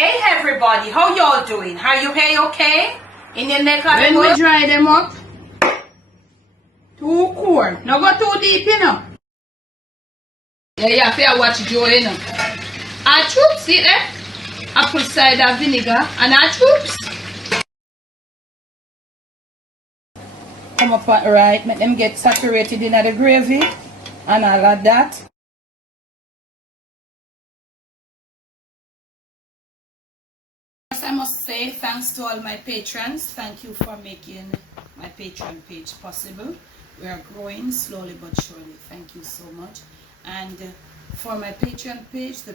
Hey everybody, how y'all doing? Are you okay? In your neck of the When we dry them up, too cool. No go too deep, you know. Yeah, you have to watch Joe, you know. Our troops, see there? Apple cider vinegar and our troops. Come up right, make them get saturated in the gravy and all of that. I must say thanks to all my patrons. Thank you for making my Patreon page possible. We are growing slowly but surely. Thank you so much. And for my Patreon page, the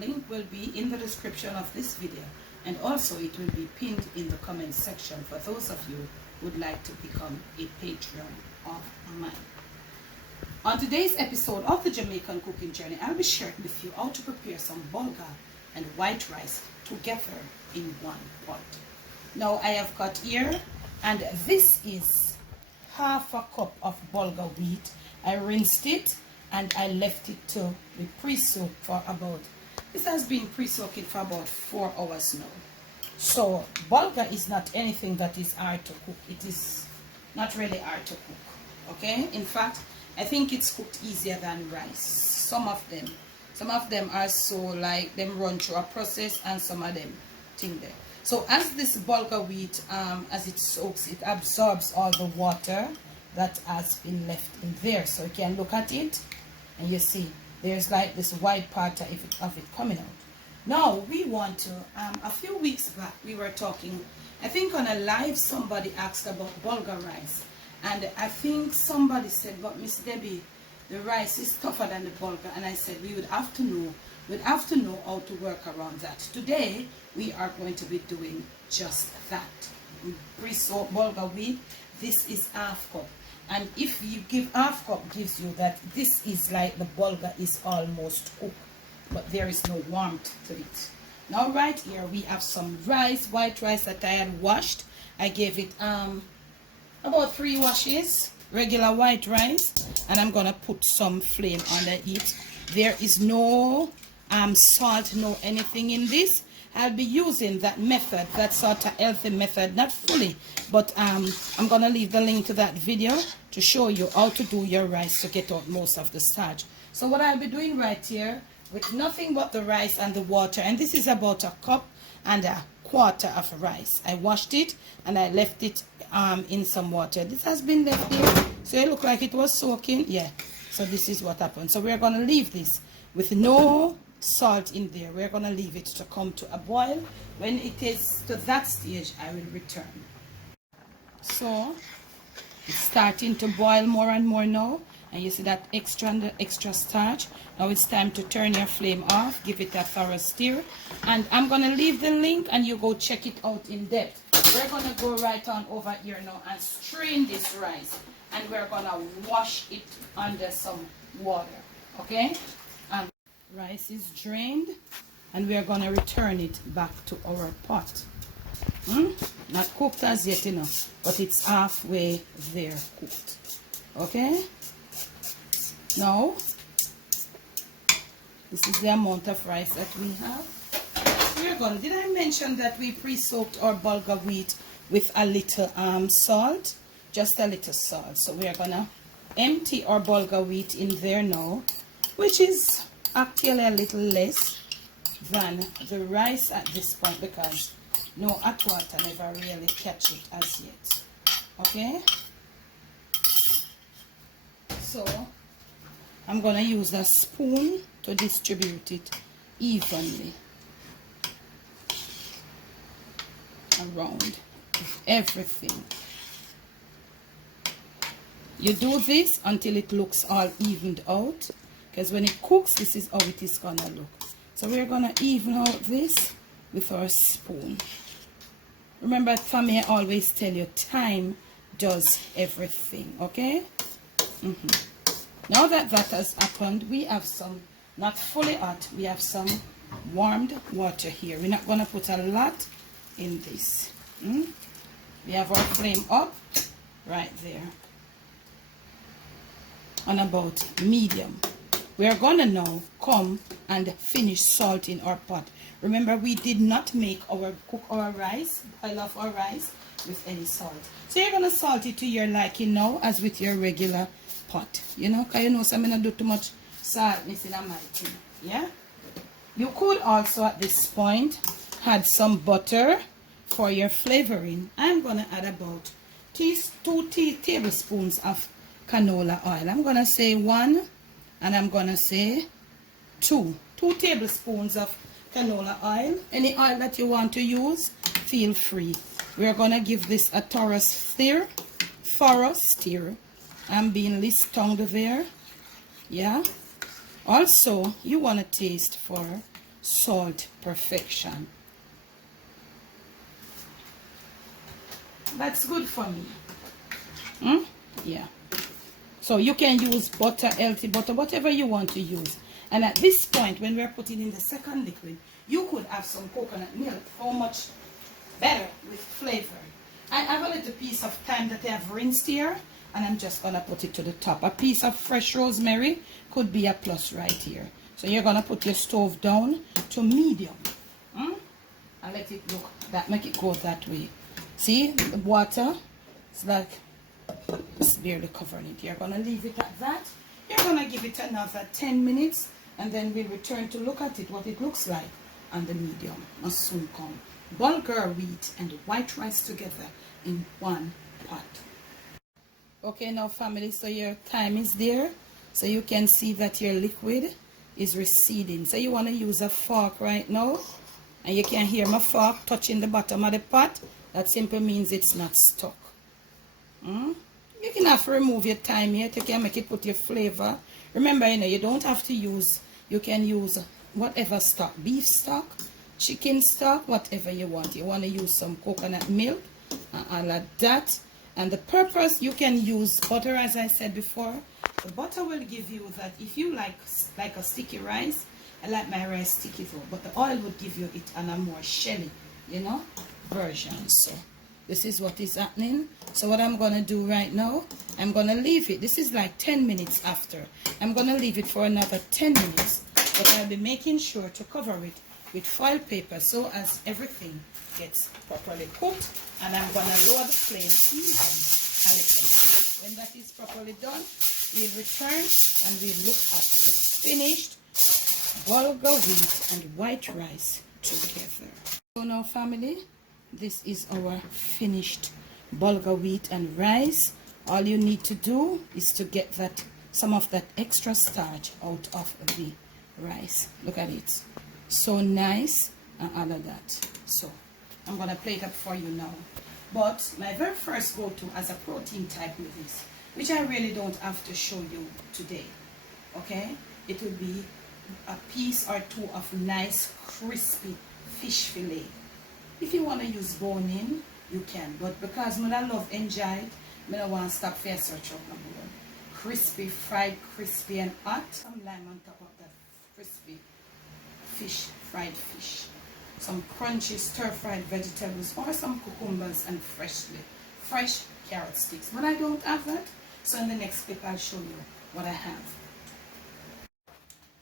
link will be in the description of this video, and also it will be pinned in the comment section for those of you who would like to become a patron of mine. On today's episode of the Jamaican Cooking Journey, I'll be sharing with you how to prepare some bulgur and white rice together in one pot. Now I have got here, and this is half a cup of bulgur wheat. I rinsed it and I left it to be pre-soaked for about, this has been pre-soaking for about 4 hours now. So bulgur is not anything that is hard to cook. It is not really hard to cook, okay? In fact, I think it's cooked easier than rice. Some of them are so like them run through a process, and some of them think there. So as this bulgur wheat, as it soaks, it absorbs all the water that has been left in there. So you can look at it and you see there's like this white part of it coming out. Now we want to, a few weeks back we were talking, I think on a live, somebody asked about bulgur rice, and I think somebody said, but Miss Debbie, the rice is tougher than the bulgur, and I said we would have to know how to work around that. Today we are going to be doing just that. Pre-soaked bulgur wheat, this is half cup, and if you give half cup, gives you that this is like the bulgur is almost cooked, but there is no warmth to it. Now right here we have some rice, white rice that I had washed. I gave it about 3 washes, regular white rice, and I'm gonna put some flame under it. There is no salt, no anything in this. I'll be using that method, that sort of healthy method, not fully, but I'm gonna leave the link to that video to show you how to do your rice to get out most of the starch. So what I'll be doing right here, with nothing but the rice and the water, and this is about a cup and a quarter of rice. I washed it and I left it in some water. This has been left here, so it looked like it was soaking. Yeah, so this is what happened. So we're gonna leave this with no salt in there. We're gonna leave it to come to a boil. When it is to that stage, I will return. So it's starting to boil more and more now, and you see that extra starch. Now it's time to turn your flame off, give it a thorough stir, and I'm gonna leave the link and you go check it out in depth. We're gonna go right on over here now and strain this rice, and we're gonna wash it under some water, okay? And rice is drained, and we are gonna return it back to our pot. Not cooked as yet, you know, but it's halfway there cooked, okay? Now this is the amount of rice that we have. We're gonna, did I mention that we pre-soaked our bulgur wheat with a little salt? Just a little salt. So we are gonna empty our bulgur wheat in there now, which is actually a little less than the rice at this point, because no hot water never really catch it as yet, okay? So I'm gonna use a spoon to distribute it evenly around everything. You do this until it looks all evened out, because when it cooks, this is how it is gonna look. So we're gonna even out this with our spoon. Remember, for me, I always tell you, time does everything, okay? Now that that has happened, we have some, not fully hot, we have some warmed water here. We're not gonna put a lot in this. We have our flame up right there on about medium. We are gonna now come and finish salting our pot. Remember, we did not cook our rice, boil off our rice with any salt. So you're gonna salt it to your liking now, as with your regular pot. You know, cause you know, so I'm not do too much saltness in my thing. Yeah. You could also at this point add some butter for your flavoring. I'm gonna add about 2 tablespoons of canola oil. I'm gonna say 1 and I'm gonna say 2 tablespoons of canola oil. Any oil that you want to use, feel free. We're gonna give this a thorough stir. I'm being list tongued there. Yeah. Also, you want to taste for salt perfection. That's good for me. Yeah. So you can use butter, healthy butter, whatever you want to use. And at this point, when we're putting in the second liquid, you could have some coconut milk. How much better with flavor. I have a little piece of thyme that I have rinsed here, and I'm just gonna put it to the top. A piece of fresh rosemary could be a plus right here. So you're gonna put your stove down to medium, and let it look that, make it go that way. See the water? It's like it's barely covering it. You're gonna leave it at that. You're gonna give it another 10 minutes, and then we'll return to look at it, what it looks like on the medium. Must soon come. Bulgur wheat and white rice together in one pot. Okay, now family, so your thyme is there, so you can see that your liquid is receding. So you want to use a fork right now, and you can hear my fork touching the bottom of the pot. That simply means it's not stuck. You can have to remove your thyme here to can make it put your flavor. Remember, you know, you don't have to use, you can use whatever stock, beef stock, chicken stock, whatever you want. You want to use some coconut milk and all of that. And the purpose, you can use butter, as I said before. The butter will give you that. If you like a sticky rice, I like my rice sticky though, but the oil would give you it on a more shelly, you know, version. So this is what is happening. So what I'm going to do right now, I'm going to leave it. This is like 10 minutes after. I'm going to leave it for another 10 minutes. But I'll be making sure to cover it with foil paper so as everything gets properly cooked. And I'm going to lower the flame even a little. When that is properly done, we'll return and we'll look at the finished bulgur wheat and white rice together. So now family, this is our finished bulgur wheat and rice. All you need to do is to get that some of that extra starch out of the rice. Look at it, so nice and all of that. So I'm gonna plate up for you now. But my very first go-to as a protein type with this, which I really don't have to show you today, okay, it will be a piece or two of nice crispy fish fillet. If you want to use bone in, you can, but because I love enjoy it, I don't want to stop for a search of number one. Crispy, fried, crispy and hot. Some lime on top of that crispy fish, fried fish. Some crunchy stir-fried vegetables or some cucumbers and fresh carrot sticks. But I don't have that, so in the next clip I'll show you what I have.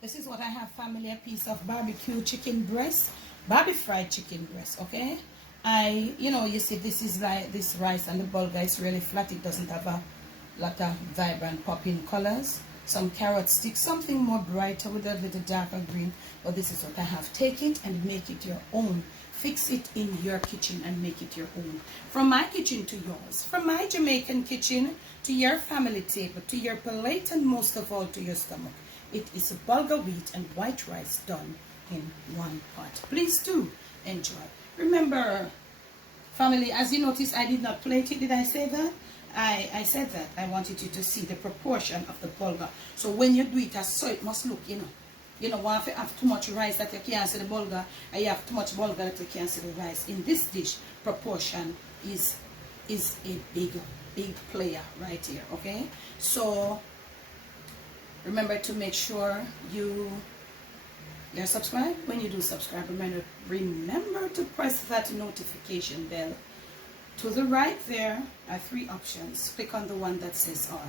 This is what I have, family. A piece of barbecue chicken breast, fried chicken breast, okay? You see, this is like this rice and the bulgur is really flat. It doesn't have a lot of vibrant popping colors. Some carrot sticks, something more brighter with a little darker green. But this is what I have. Take it and make it your own. Fix it in your kitchen and make it your own. From my kitchen to yours. From my Jamaican kitchen to your family table, to your plate, and most of all to your stomach. It is a bulgur wheat and white rice done in one pot. Please do enjoy. Remember, family, as you notice, I did not plate it. Did I say that? I said that I wanted you to see the proportion of the bulgur. So when you do it as so, it must look, you know, if you have too much rice that you can't see the bulgur, and you have too much bulgur that you can't see the rice. In this dish, proportion is a big player right here, okay? So remember to make sure you're subscribed. When you do subscribe, remember to press that notification bell. To the right there are 3 options. Click on the one that says all.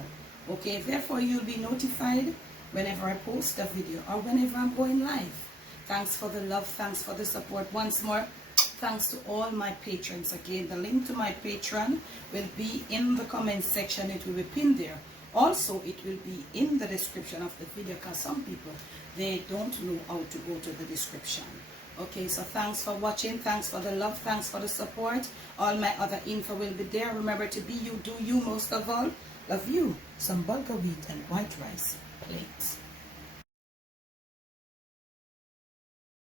Okay, therefore you'll be notified whenever I post a video or whenever I'm going live. Thanks for the love. Thanks for the support. Once more, thanks to all my patrons. Again, the link to my Patreon will be in the comment section. It will be pinned there. Also, it will be in the description of the video, because some people, they don't know how to go to the description. Okay, so thanks for watching. Thanks for the love. Thanks for the support. All my other info will be there. Remember to be you, do you most of all. Love you. Some bulgur wheat and white rice plates.